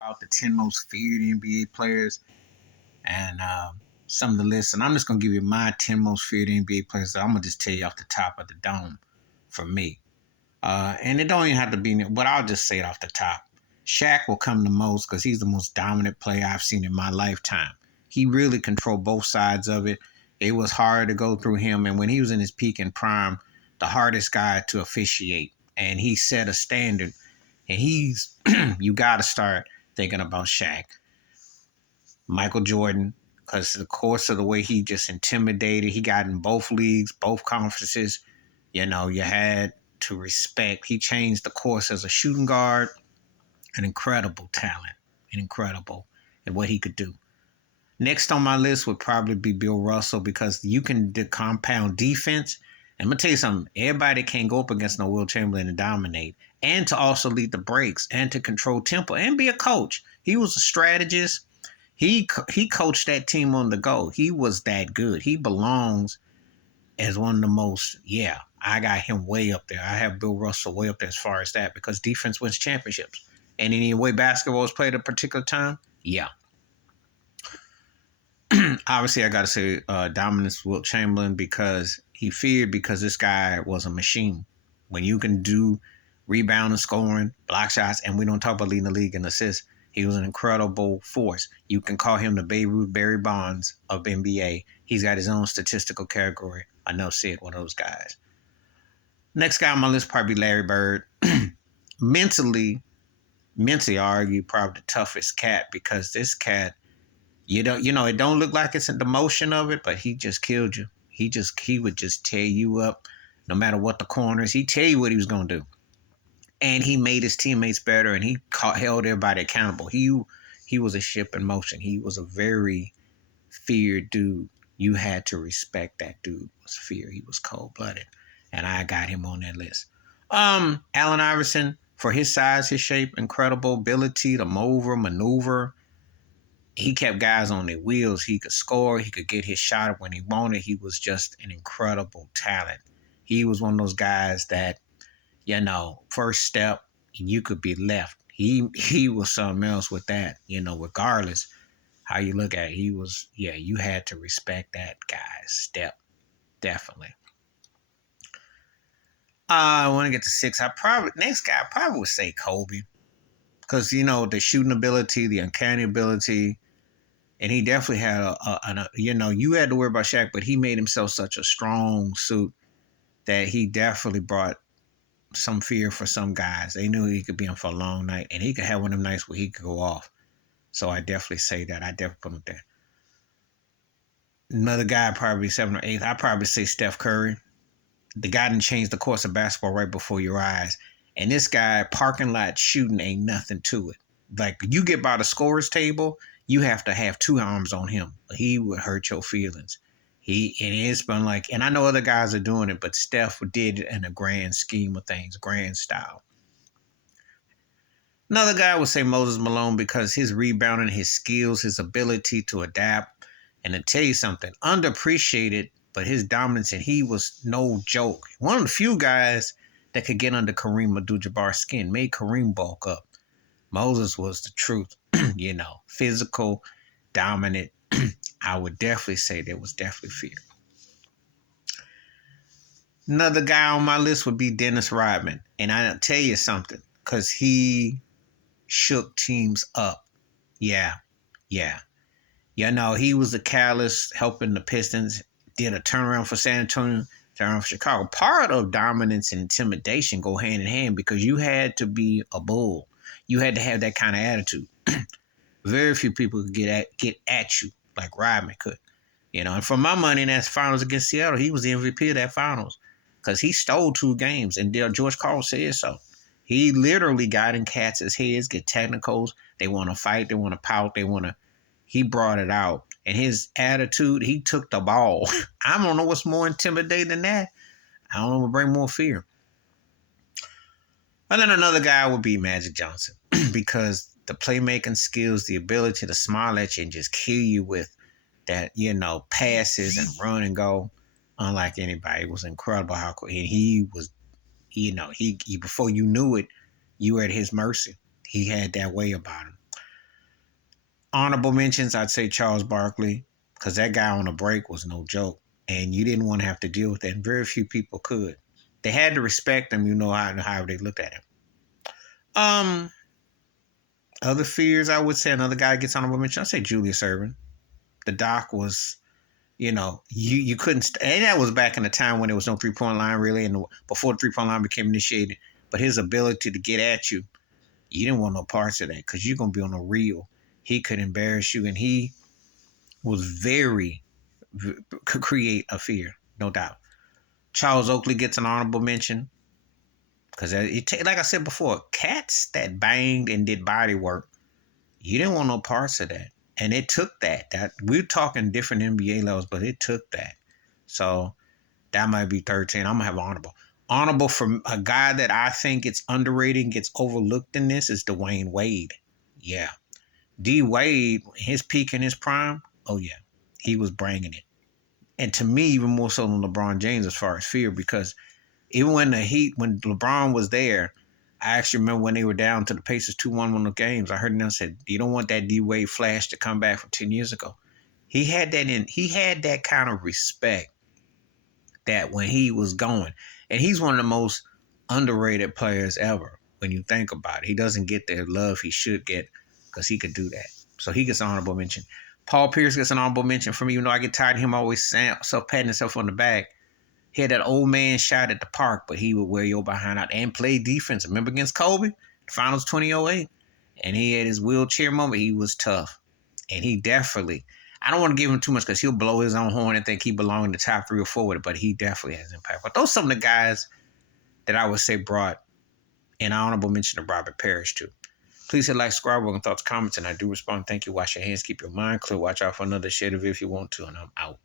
about the 10 most feared NBA players and some of the lists. And I'm just going to give you my 10 most feared NBA players. So I'm going to just tell you off the top of the dome for me. And it don't even have to be, but I'll just say it off the top. Shaq will come the most because he's the most dominant player I've seen in my lifetime. He really controlled both sides of it. It was hard to go through him. And when he was in his peak and prime, the hardest guy to officiate. And he set a standard. And he's, you got to start thinking about Shaq. Michael Jordan, because the course of the way he just intimidated, he got in both leagues, both conferences. You had to respect. He changed the course as a shooting guard, an incredible talent, and incredible at what he could do. Next on my list would probably be Bill Russell because you can compound defense. And I'm going to tell you something. Everybody can't go up against no Will Chamberlain and dominate. And to also lead the breaks and to control tempo and be a coach. He was a strategist. He coached that team on the go. He was that good. He belongs as one of the most, I got him way up there. I have Bill Russell way up there as far as that because defense wins championships. And any way basketball was played at a particular time, yeah. Obviously, I got to say dominance Wilt Chamberlain because he feared because this guy was a machine. When you can do rebound and scoring, block shots, and we don't talk about leading the league in assists, he was an incredible force. You can call him the Babe Ruth Barry Bonds of NBA. He's got his own statistical category. I know Sid, one of those guys. Next guy on my list probably Larry Bird. mentally, I argue probably the toughest cat because this cat, it don't look like it's in the motion of it, but he just killed you. He would just tear you up no matter what the corners. He'd tell you what he was going to do. And he made his teammates better, and he held everybody accountable. He was a ship in motion. He was a very feared dude. You had to respect that dude. Was feared. He was cold-blooded, and I got him on that list. Allen Iverson, for his size, his shape, incredible ability to maneuver. He kept guys on their wheels. He could score. He could get his shot when he wanted. He was just an incredible talent. He was one of those guys that, first step, you could be left. He was something else with that, regardless how you look at it. He was, you had to respect that guy's step. Definitely. I want to get to six. Next guy, I probably would say Kobe. Because, the shooting ability, the uncanny ability, and he definitely had you had to worry about Shaq, but he made himself such a strong suit that he definitely brought some fear for some guys. They knew he could be in for a long night, and he could have one of them nights where he could go off. So I definitely say that. I definitely put him there. Another guy, probably 7th or 8th, I'd probably say Steph Curry. The guy didn't change the course of basketball right before your eyes. And this guy, parking lot shooting ain't nothing to it. Like, you get by the scorer's table, you have to have 2 arms on him. He would hurt your feelings. It's been like, and I know other guys are doing it, but Steph did it in a grand scheme of things, grand style. Another guy would say Moses Malone because his rebounding, his skills, his ability to adapt. And to tell you something, underappreciated, but his dominance, and he was no joke. One of the few guys that could get under Kareem Abdul-Jabbar's skin, made Kareem bulk up. Moses was the truth, physical, dominant. I would definitely say there was definitely fear. Another guy on my list would be Dennis Rodman. And I'll tell you something, because he shook teams up. Yeah. He was the catalyst helping the Pistons, did a turnaround for San Antonio, turnaround for Chicago. Part of dominance and intimidation go hand in hand because you had to be a bull. You had to have that kind of attitude. Very few people could get at you like Rodman could. And for my money in that finals against Seattle, he was the MVP of that finals because he stole 2 games, and George Karl said so. He literally got in cats' heads, get technicals. They want to fight. They want to pout. He brought it out. And his attitude, he took the ball. I don't know what's more intimidating than that. I don't know what bring more fear. And then another guy would be Magic Johnson because the playmaking skills, the ability to smile at you and just kill you with that, passes and run and go, unlike anybody. It was incredible how cool. And he was, he before you knew it, you were at his mercy. He had that way about him. Honorable mentions, I'd say Charles Barkley, because that guy on a break was no joke. And you didn't want to have to deal with that. And very few people could. They had to respect him, how they looked at him. Other fears, I would say another guy gets honorable mention. I'd say Julius Erving. The doc was, you couldn't, and that was back in the time when there was no 3-point line really, and before the 3-point line became initiated. But his ability to get at you, you didn't want no parts of that because you're going to be on a reel. He could embarrass you, and he was could create a fear, no doubt. Charles Oakley gets an honorable mention because, like I said before, cats that banged and did body work, you didn't want no parts of that. And it took that. We're talking different NBA levels, but it took that. So that might be 13. I'm going to have honorable. Honorable from a guy that I think it's underrated and gets overlooked in this is Dwayne Wade. Yeah. D Wade, his peak in his prime, oh yeah, he was bringing it. And to me, even more so than LeBron James as far as fear, because even when when LeBron was there, I actually remember when they were down to the Pacers 2-1 one of the games, I heard them say, you don't want that D Wade flash to come back from 10 years ago. He had that kind of respect that when he was going. And he's one of the most underrated players ever when you think about it. He doesn't get the love he should get because he could do that. So he gets an honorable mention. Paul Pierce gets an honorable mention from me, even though I get tired of him always patting himself on the back. He had that old man shot at the park, but he would wear your behind out and play defense. Remember against Kobe, the finals 2008? And he had his wheelchair moment. He was tough. And he definitely, I don't want to give him too much because he'll blow his own horn and think he belongs in the top 3 or 4 with it, but he definitely has impact. But those are some of the guys that I would say brought an honorable mention to Robert Parrish too. Please hit like, subscribe, and thoughts, comments, and I do respond. Thank you. Wash your hands. Keep your mind clear. Watch out for another shade of it if you want to, and I'm out.